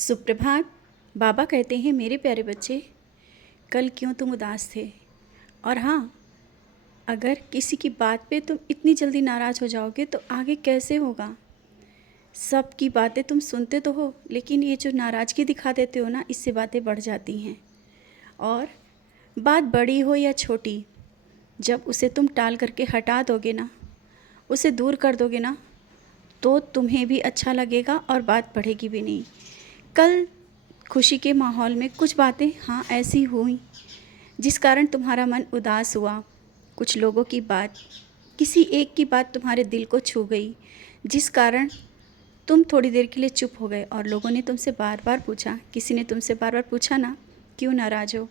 सुप्रभात। बाबा कहते हैं, मेरे प्यारे बच्चे, कल क्यों तुम उदास थे। और हाँ, अगर किसी की बात पे तुम इतनी जल्दी नाराज़ हो जाओगे तो आगे कैसे होगा। सबकी बातें तुम सुनते तो हो, लेकिन ये जो नाराज़गी दिखा देते हो ना, इससे बातें बढ़ जाती हैं। और बात बड़ी हो या छोटी, जब उसे तुम टाल करके हटा दोगे ना, उसे दूर कर दोगे ना, तो तुम्हें भी अच्छा लगेगा और बात बढ़ेगी भी नहीं। कल खुशी के माहौल में कुछ बातें हाँ ऐसी हुई जिस कारण तुम्हारा मन उदास हुआ। कुछ लोगों की बात, किसी एक की बात तुम्हारे दिल को छू गई, जिस कारण तुम थोड़ी देर के लिए चुप हो गए। और लोगों ने तुमसे बार बार पूछा, किसी ने तुमसे बार बार पूछा ना, क्यों नाराज़ हो,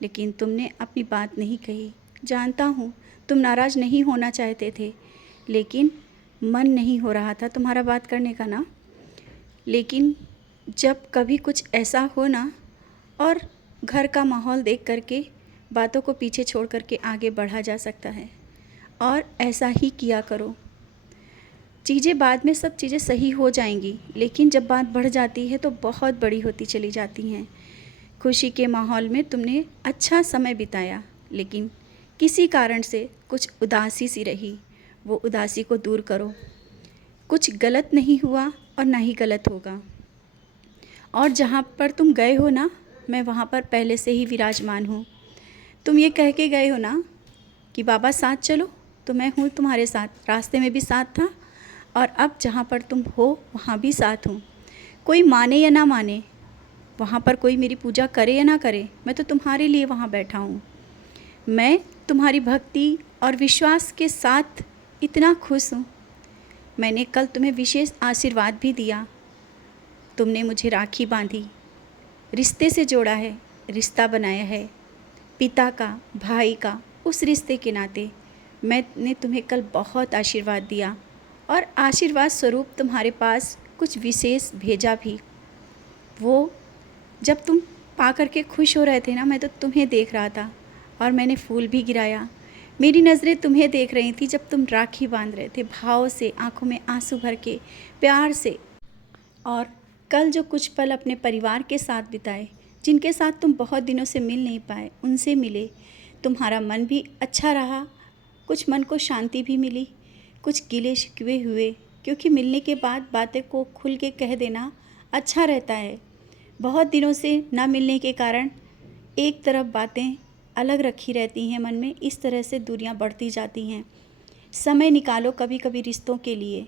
लेकिन तुमने अपनी बात नहीं कही। जानता हूँ तुम नाराज़ नहीं होना चाहते थे, लेकिन मन नहीं हो रहा था तुम्हारा बात करने का ना। लेकिन जब कभी कुछ ऐसा हो ना, और घर का माहौल देख करके बातों को पीछे छोड़ करके आगे बढ़ा जा सकता है, और ऐसा ही किया करो। चीज़ें बाद में सब चीज़ें सही हो जाएंगी, लेकिन जब बात बढ़ जाती है तो बहुत बड़ी होती चली जाती हैं। खुशी के माहौल में तुमने अच्छा समय बिताया, लेकिन किसी कारण से कुछ उदासी सी रही, वो उदासी को दूर करो। कुछ गलत नहीं हुआ और ना ही गलत होगा। और जहाँ पर तुम गए हो ना, मैं वहाँ पर पहले से ही विराजमान हूँ। तुम ये कह के गए हो ना कि बाबा साथ चलो, तो मैं हूँ तुम्हारे साथ। रास्ते में भी साथ था, और अब जहाँ पर तुम हो वहाँ भी साथ हूँ। कोई माने या ना माने, वहाँ पर कोई मेरी पूजा करे या ना करे, मैं तो तुम्हारे लिए वहाँ बैठा हूँ। मैं तुम्हारी भक्ति और विश्वास के साथ इतना खुश हूँ। मैंने कल तुम्हें विशेष आशीर्वाद भी दिया। तुमने मुझे राखी बांधी, रिश्ते से जोड़ा है, रिश्ता बनाया है, पिता का, भाई का। उस रिश्ते के नाते मैंने तुम्हें कल बहुत आशीर्वाद दिया, और आशीर्वाद स्वरूप तुम्हारे पास कुछ विशेष भेजा भी। वो जब तुम पा करके खुश हो रहे थे ना, मैं तो तुम्हें देख रहा था, और मैंने फूल भी गिराया। मेरी नज़रें तुम्हें देख रही थी जब तुम राखी बांध रहे थे, भाव से, आंखों में आंसू भर के, प्यार से। और कल जो कुछ पल अपने परिवार के साथ बिताए, जिनके साथ तुम बहुत दिनों से मिल नहीं पाए, उनसे मिले, तुम्हारा मन भी अच्छा रहा। कुछ मन को शांति भी मिली, कुछ गिले शिकवे हुए, क्योंकि मिलने के बाद बातें को खुल के कह देना अच्छा रहता है। बहुत दिनों से ना मिलने के कारण एक तरफ बातें अलग रखी रहती हैं मन में, इस तरह से दूरियां बढ़ती जाती हैं। समय निकालो कभी कभी रिश्तों के लिए।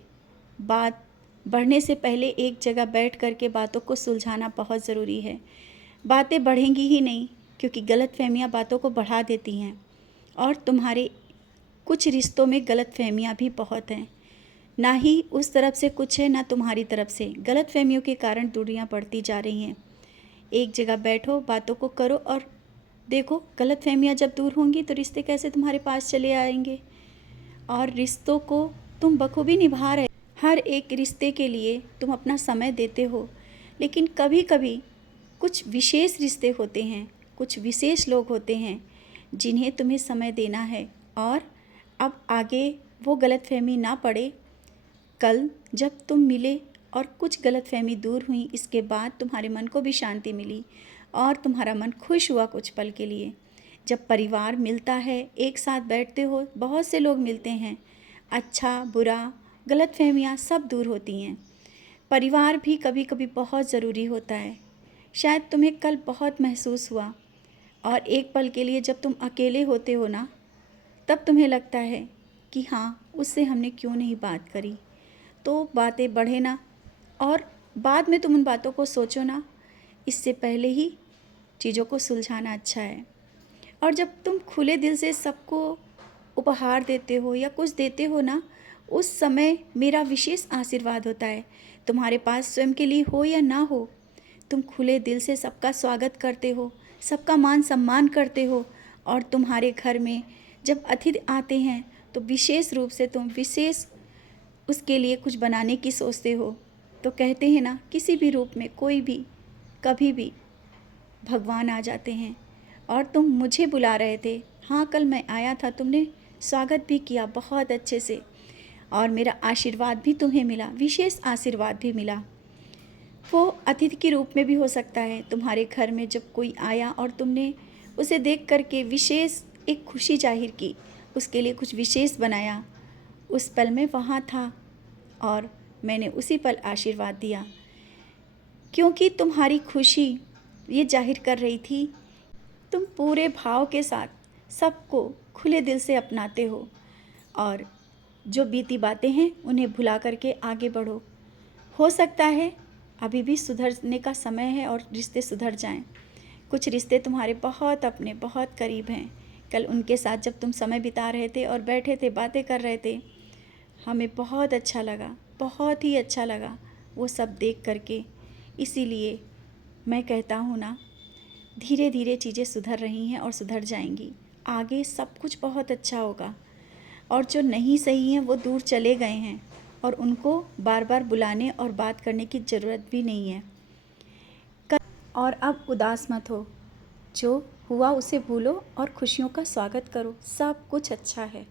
बात बढ़ने से पहले एक जगह बैठ कर के बातों को सुलझाना बहुत ज़रूरी है। बातें बढ़ेंगी ही नहीं, क्योंकि गलतफहमियां बातों को बढ़ा देती हैं, और तुम्हारे कुछ रिश्तों में गलतफहमियां भी बहुत हैं। ना ही उस तरफ से कुछ है, ना तुम्हारी तरफ से। गलतफहमियों के कारण दूरियां बढ़ती जा रही हैं। एक जगह बैठो, बातों को करो, और देखो गलतफहमियां जब दूर होंगी तो रिश्ते कैसे तुम्हारे पास चले आएंगे। और रिश्तों को तुम बखूबी निभा रहे। हर एक रिश्ते के लिए तुम अपना समय देते हो, लेकिन कभी कभी कुछ विशेष रिश्ते होते हैं, कुछ विशेष लोग होते हैं जिन्हें तुम्हें समय देना है। और अब आगे वो गलतफहमी ना पड़े। कल जब तुम मिले और कुछ गलतफहमी दूर हुई, इसके बाद तुम्हारे मन को भी शांति मिली, और तुम्हारा मन खुश हुआ कुछ पल के लिए। जब परिवार मिलता है, एक साथ बैठते हो, बहुत से लोग मिलते हैं, अच्छा बुरा, गलतफहमियाँ सब दूर होती हैं। परिवार भी कभी कभी बहुत ज़रूरी होता है। शायद तुम्हें कल बहुत महसूस हुआ, और एक पल के लिए जब तुम अकेले होते हो ना, तब तुम्हें लगता है कि हाँ, उससे हमने क्यों नहीं बात करी। तो बातें बढ़े ना, और बाद में तुम उन बातों को सोचो ना, इससे पहले ही चीज़ों को सुलझाना अच्छा है। और जब तुम खुले दिल से सबको उपहार देते हो या कुछ देते हो ना, उस समय मेरा विशेष आशीर्वाद होता है। तुम्हारे पास स्वयं के लिए हो या ना हो, तुम खुले दिल से सबका स्वागत करते हो, सबका मान सम्मान करते हो। और तुम्हारे घर में जब अतिथि आते हैं तो विशेष रूप से तुम विशेष उसके लिए कुछ बनाने की सोचते हो। तो कहते हैं ना, किसी भी रूप में कोई भी कभी भी भगवान आ जाते हैं। और तुम मुझे बुला रहे थे। हाँ, कल मैं आया था, तुमने स्वागत भी किया बहुत अच्छे से, और मेरा आशीर्वाद भी तुम्हें मिला, विशेष आशीर्वाद भी मिला। वो अतिथि के रूप में भी हो सकता है। तुम्हारे घर में जब कोई आया और तुमने उसे देख कर के विशेष एक खुशी ज़ाहिर की, उसके लिए कुछ विशेष बनाया, उस पल में वहाँ था और मैंने उसी पल आशीर्वाद दिया, क्योंकि तुम्हारी खुशी ये ज़ाहिर कर रही थी। तुम पूरे भाव के साथ सबको खुले दिल से अपनाते हो और जो बीती बातें हैं उन्हें भुला करके आगे बढ़ो। हो सकता है अभी भी सुधरने का समय है और रिश्ते सुधर जाएं। कुछ रिश्ते तुम्हारे बहुत अपने, बहुत करीब हैं। कल उनके साथ जब तुम समय बिता रहे थे और बैठे थे, बातें कर रहे थे, हमें बहुत अच्छा लगा, बहुत ही अच्छा लगा वो सब देख करके। इसीलिए मैं कहता हूँ ना, धीरे धीरे चीज़ें सुधर रही हैं और सुधर जाएंगी। आगे सब कुछ बहुत अच्छा होगा और जो नहीं सही हैं वो दूर चले गए हैं और उनको बार बार बुलाने और बात करने की ज़रूरत भी नहीं है। और अब उदास मत हो, जो हुआ उसे भूलो और खुशियों का स्वागत करो। सब कुछ अच्छा है।